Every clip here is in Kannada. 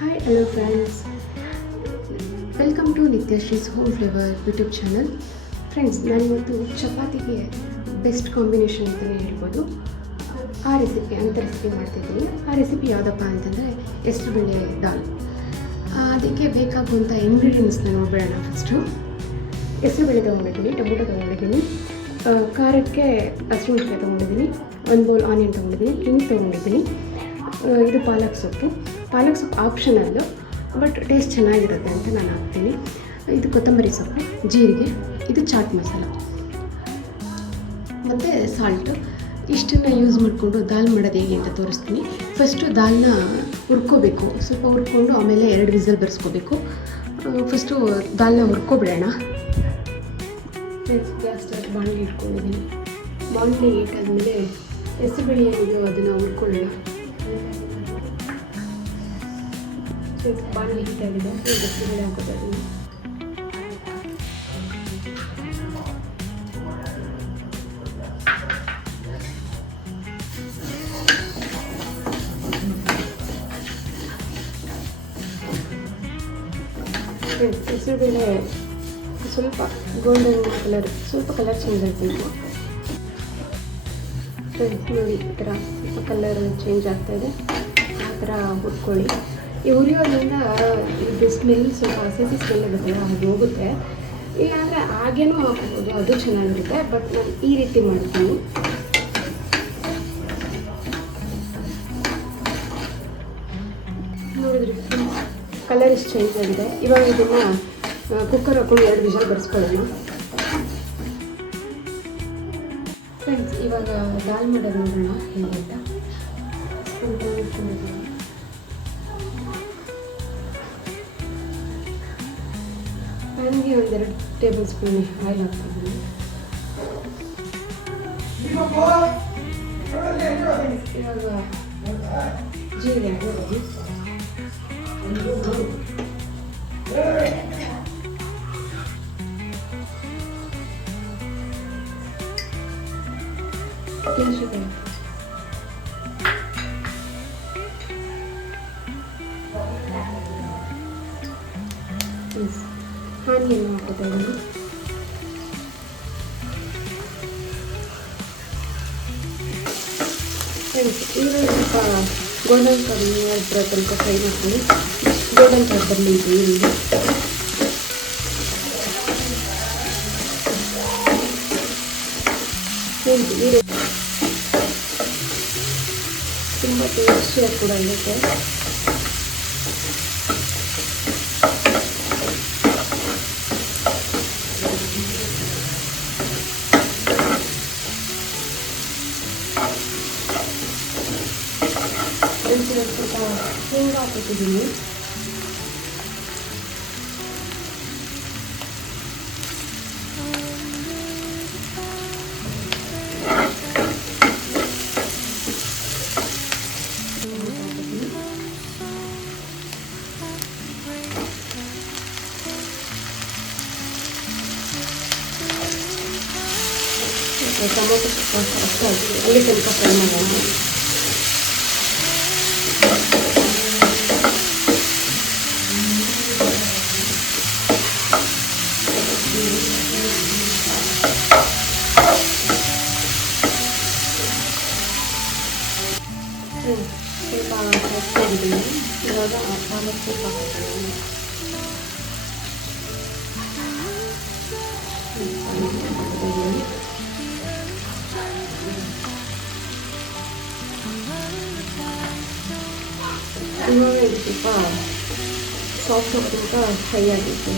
Hi hello friends, welcome to Nithyashree's home flavour YouTube channel. Friends, ನಾನಿವತ್ತು ಚಪಾತಿಗೆ ಬೆಸ್ಟ್ ಕಾಂಬಿನೇಷನ್ ಅಂತಲೇ ಹೇಳ್ಬೋದು. ಆ ರೆಸಿಪಿ ಮಾಡ್ತಿದ್ದೀನಿ. ಆ ರೆಸಿಪಿ ಯಾವುದಪ್ಪ ಅಂತಂದರೆ ಹೆಸರುಬೇಳೆ ದಾಲ್. ಅದಕ್ಕೆ ಬೇಕಾಗುವಂಥ ಇಂಗ್ರೀಡಿಯೆಂಟ್ಸ್ನ ನೋಡ್ಬೇಡ. ಫಸ್ಟು ಹೆಸರುಬೇಳೆ ತೊಗೊಂಡಿದ್ದೀನಿ, ಟೊಮೊಟೊ ತೊಗೊಂಡಿದ್ದೀನಿ, ಖಾರಕ್ಕೆ ಹಸಿಮೆಣಸಿನಕಾಯಿ ತೊಗೊಂಡಿದ್ದೀನಿ, 1 ಬೌಲ್ ಆನಿಯನ್ ತೊಗೊಂಡಿದ್ದೀನಿ, ಹಿಂಗೆ ತೊಗೊಂಡಿದ್ದೀನಿ. ಇದು ಪಾಲಕ್ ಸೊಪ್ಪು ಆಪ್ಷನಲ್ಲು, ಬಟ್ ಟೇಸ್ಟ್ ಚೆನ್ನಾಗಿರುತ್ತೆ ಅಂತ ನಾನು ಹಾಕ್ತೀನಿ. ಇದು ಕೊತ್ತಂಬರಿ ಸೊಪ್ಪು, ಜೀರಿಗೆ, ಇದು ಚಾಟ್ ಮಸಾಲ ಮತ್ತು ಸಾಲ್ಟು. ಇಷ್ಟನ್ನು ಯೂಸ್ ಮಾಡಿಕೊಂಡು ದಾಲ್ ಮಾಡೋದು ಹೇಗೆ ಅಂತ ತೋರಿಸ್ತೀನಿ. ಫಸ್ಟು ದಾಲ್ನ ಹುರ್ಕೋಬೇಕು, ಸ್ವಲ್ಪ ಹುರ್ಕೊಂಡು ಆಮೇಲೆ 2 ವಿಸಲ್ ಬರ್ಸ್ಕೋಬೇಕು. ಫಸ್ಟು ದಾಲ್ನ ಹುರ್ಕೊಬಿಡೋಣ. ಗ್ಯಾಸ್ ಸ್ಟಾರ್ಟ್ ಬಾಣಲಿ ಇಟ್ಕೊಂಡಿದ್ದೀನಿ. ಬಾಣಲಿ ಇಟ್ಟಾದಮೇಲೆ ಹೆಸರುಬೇಳೆ ಏನಿದೆಯೋ ಅದನ್ನು ಹುರ್ಕೊಳ್ಳೋಣ. ಬಾಣಲಿ ಹೀಟಾಗಿದೆ, ಹೆಸರುಬೇಳೆ ಹಾಕೋದು. ಹೆಸರುಬೇಳೆ ಸ್ವಲ್ಪ ಗೋಲ್ಡನ್ ಕಲರ್, ಸ್ವಲ್ಪ ಕಲರ್ ಚೇಂಜ್ ಆಗಬೇಕು. ನೋಡಿ, ಈ ಥರ ಸ್ವಲ್ಪ ಕಲರ್ ಚೇಂಜ್ ಆಗ್ತಾಯಿದೆ. ಆ ಥರ ಹುರ್ಕೊಳ್ಳಿ. ಈ ಹುರಿಯೋದ್ರಿಂದ ಇದು ಸ್ಮೆಲ್ ಸ್ವಲ್ಪ ಹಸಿ ಸ್ಮೆಲ್ ಇರುತ್ತಲ್ಲ, ಅದು ಹೋಗುತ್ತೆ. ಇಲ್ಲಾಂದರೆ ಹಾಗೇನೂ ಹಾಕ್ಬೋದು, ಅದು ಚೆನ್ನಾಗಿರುತ್ತೆ. ಬಟ್ ನಾನು ಈ ರೀತಿ ಮಾಡ್ತೀನಿ. ನೋಡಿದ್ರಿ, ಕಲರ್ ಇಷ್ಟು ಚೇಂಜ್ ಆಗಿದೆ. ಇವಾಗ ಇದನ್ನು ಕುಕ್ಕರ್ ಹಾಕೊಂಡು 2 ವಿಷಲ್ ಬರ್ಸ್ಕೊಳ್ಳೋಣ. ಫ್ರೆಂಡ್ಸ್, ಇವಾಗ ದಾಲ್ ಮಾಡೋದು ನೋಡೋಣ ಹೇಗೆ ಅಂತ. ಪ್ಯಾನ್ಗೆ 1-2 ಟೇಬಲ್ ಸ್ಪೂನ್ ಆಯಿಲ್ ಹಾಕ್ತಿದ್ದೀನಿ. ಇವಾಗ ಜೀರಿಗೆ ಹಾಕ್ತೀನಿ. ಆನಿಯನ್ ಹಾಕೋತಾ ಇದ್ದೀನಿ. ಈಗ ಸ್ವಲ್ಪ ಗೋಲ್ಡನ್ ಕಲರ್ ಬರೋ ತನಕ ಫ್ರೈ ಮಾಡ್ತೀನಿ. ಗೋಲ್ಡನ್ ಕಲರ್ ಬರಲಿ ಈರುಳ್ಳಿ. ಈರುಳ್ಳಿ ತುಂಬ ಟೇಸ್ಟಿಯಾಗಿ ಕೂಡ ಇರುತ್ತೆ. ಸ್ವಲ್ಪ ಶೇಂಗಾ ಹಾಕಿದ್ದೀನಿ. ಟೊಮೊಟೊ ಅಷ್ಟೇ ಅಲ್ಲಿ ತನಕ ಫ್ರೈ ಮಾಡೋಣ. ಸ್ವಲ್ಪ ಹಾಕ್ತಾಯಿದ್ದೀನಿ. ಇವಾಗ ಪಾಲಕ್ ಸೊಪ್ಪು ಹಾಕ್ತಾಯಿದ್ದೀನಿ. ಇವಾಗ ಇದು ಸ್ವಲ್ಪ ಸಾಫ್ಟ್ ಹೋಗ್ತಾ ಫ್ರೈ ಆಗಿತ್ತು.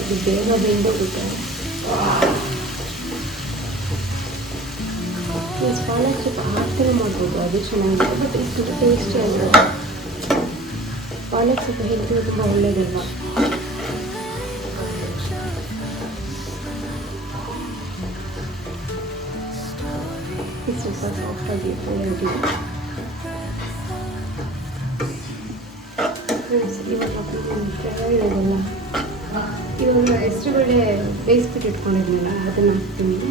ಇದು ಬೇಗ ಬೆಂದೋಗುತ್ತೆ. ಪಾಲಕ್ ಸ್ವಲ್ಪ ಹಾಕ್ತಾನೆ ಮಾಡ್ಬೋದು, ಅದು ಚೆನ್ನಾಗಿದೆ. ಬಟ್ ಇಷ್ಟು ಟೇಸ್ಟಿ ಆಗಿರುತ್ತೆ. ಪಾಲಕ್ ಸ್ವಲ್ಪ ಹೆಲ್ತಿಗೆ ತುಂಬ ಒಳ್ಳೆಯದಲ್ಲ. ಇದು ಸ್ವಲ್ಪ ಸಾಫ್ಟಾಗಿ ಫ್ರೈ ಆಗಿದೆ. ಇವಾಗ ಹೆಸರುಬೇಳೆ ಬೇಯಿಸ್ಬಿಟ್ಟು ಇಟ್ಕೊಂಡಿದ್ದೀನಲ್ಲ, ಅದನ್ನು ಹಾಕ್ತೀನಿ.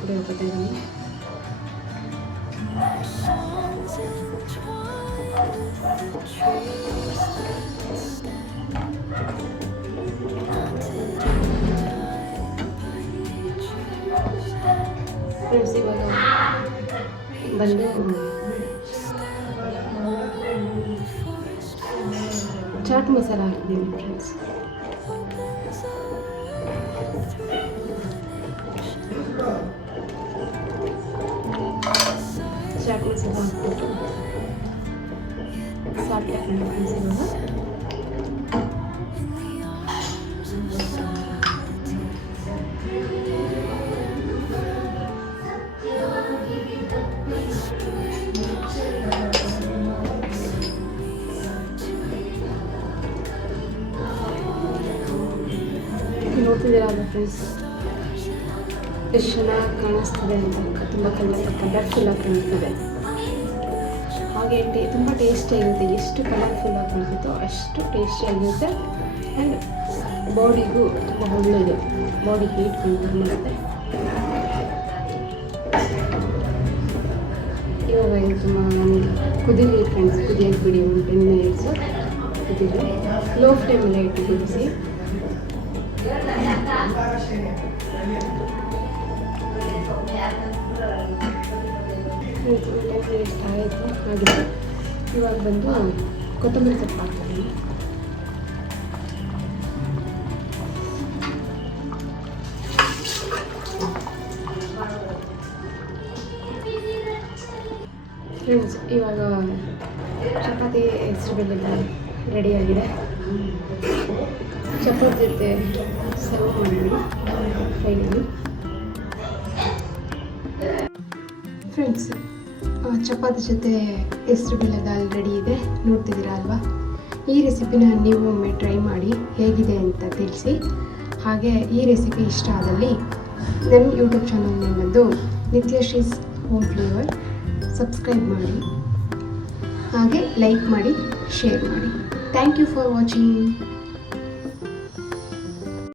ಪುಡಿ ಹಾಕೋತಾ ಇದ್ದೀನಿ. ಫ್ರೆಂಡ್ಸ್ ಇವಾಗ ಬಂದು ಚಾಟ್ ಮಸಾಲ ಹಾಕಿದ್ದೀನಿ ಫ್ರೆಂಡ್ಸ್. ಚಾಟ್ ಮಸಾಲ ಹಾಕ್ಬಿಟ್ಟು ಸಾಲ್ಟ್ ಹಾಕೊಂಡು ಫ್ರೆಂಡ್ಸ್ ಇವಾಗ ನೋಡ್ತಿದ್ದೀರಲ್ಲ ಫ್ರೆಂಡ್ಸ್ ಎಷ್ಟು ಚೆನ್ನಾಗಿ ಕಾಣಿಸ್ತಿದೆ ಅಂತ. ತುಂಬ ಕಲರ್ಫುಲ್ಲಾಗಿ ಕಾಣಿಸ್ತಿದೆ. ಹಾಗೆ ತುಂಬ ಟೇಸ್ಟಿಯಾಗಿರುತ್ತೆ. ಎಷ್ಟು ಕಲರ್ಫುಲ್ಲಾಗಿ ಕಾಣಿಸುತ್ತೋ ಅಷ್ಟು ಟೇಸ್ಟಿಯಾಗಿರುತ್ತೆ. ಆ್ಯಂಡ್ ಬಾಡಿಗೂ ತುಂಬ ಒಳ್ಳೆಯದು. ಬಾಡಿ ಹೀಟ್ ಕಂಟ್ರೋಲ್ ಮಾಡುತ್ತೆ. ಇವಾಗ ಇದು ತುಂಬ ಕುದೀಲಿ ಫ್ರೆಂಡ್ಸ್. ಕುದಿಯೋಕೆ ಬಿಡಿ ಒಂದು 10 ಮಿನಿಟ್ಸು ಕುದಿಲಿ. ಲೋ ಫ್ಲೇಮಲ್ಲೇ ಇಟ್ಟು ಕುದಿಸಿ. ಇಷ್ಟ ಆಯಿತು. ಹಾಗೆ ಇವಾಗ ಬಂದು ಕೊತ್ತಂಬರಿ ಸೊಪ್ಪು ಹಾಕ್ತೀನಿ. ಫ್ರೆಂಡ್ಸ್ ಇವಾಗ ಚಪಾತಿ ಹೆಸರುಬೇಳೆ ರೆಡಿಯಾಗಿದೆ. ಚಪಾತಿ ಜೊತೆ ಸರ್ವ್ ಮಾಡೋಣ ಫೈನಲಿ. ಫ್ರೆಂಡ್ಸ್ ಚಪಾತಿ ಜೊತೆ ಹೆಸರುಬೇಳೆ ದಾಲ್ ರೆಡಿ ಇದೆ. ನೋಡ್ತಿದ್ದೀರಾ ಅಲ್ವಾ? ಈ ರೆಸಿಪಿನ ನೀವು ಒಮ್ಮೆ ಟ್ರೈ ಮಾಡಿ ಹೇಗಿದೆ ಅಂತ ತಿಳಿಸಿ. ಹಾಗೆ ಈ ರೆಸಿಪಿ ಇಷ್ಟ ಆದಲ್ಲಿ ನನ್ನ ಯೂಟ್ಯೂಬ್ ಚಾನಲ್ನ ಬಂದು ನಿತ್ಯಶ್ರೀಸ್ ಹೋಮ್ ಫ್ಲೇವರ್ ಸಬ್ಸ್ಕ್ರೈಬ್ ಮಾಡಿ, ಹಾಗೆ ಲೈಕ್ ಮಾಡಿ, ಶೇರ್ ಮಾಡಿ. Thank you for watching.